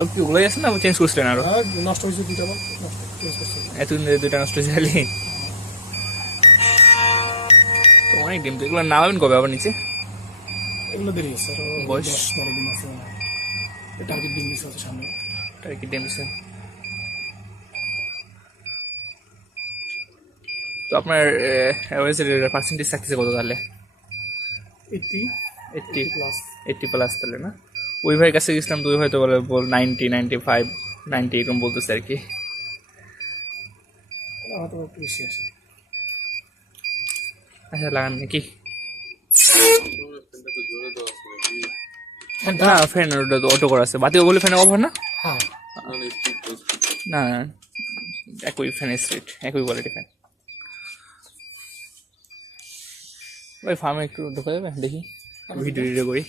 কি ওগুলোই আছে না চেঞ্জ করছিলেন আরো? নষ্ট হয়েছে দুইটা বার, চেঞ্জ করছি। এতদিন ধরে দুইটা নষ্ট হয়েছে খালি। তো অনেক ডিম তো, এগুলো নামাবেন কবে আবার নিচে? এগুলো দেরি আছে, আরো বয়স? 10-12 দিন আছে। টার্গেট ডিম দিচ্ছে হচ্ছে সামনে। তাই কি ডিম দিচ্ছেন? তো আপনার পার্সেন্টেজ থাকতেছে কত তাহলে? 80 এইটটি প্লাস। 80+ তাহলে না? ওই ভাইয়ের কাছে গেছিলাম তো ওই হয়তো বল 90, 95, 90 এরকম বলতেছে আর কি। আমার তো একটু বেশি আছে। আচ্ছা লাগান নাকি? না ফ্যান ওটা তো অটো করা আছে, বাতিও বলে ফ্যান অফ হয় না? হ্যাঁ, না না, একই ফ্যান স্ট্রিট, একই কোয়ালিটি ফ্যান। ওই ফার্মে একটু ঢোকা যাবে দেখি, ভিডিও করি।